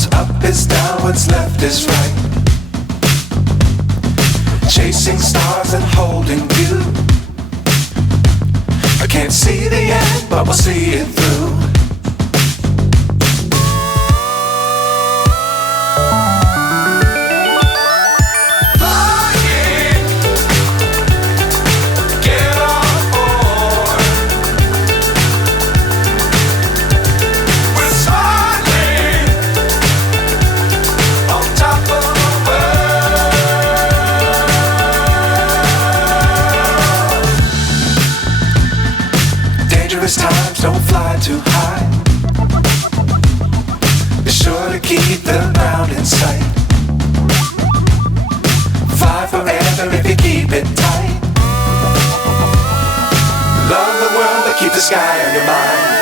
What's up is down, what's left is right. Chasing stars and holding you. I can't see the end, but we'll see it through. Times don't fly too high. Be sure to keep the ground in sight. Fly forever if you keep it tight. Love the world but keep the sky on your mind.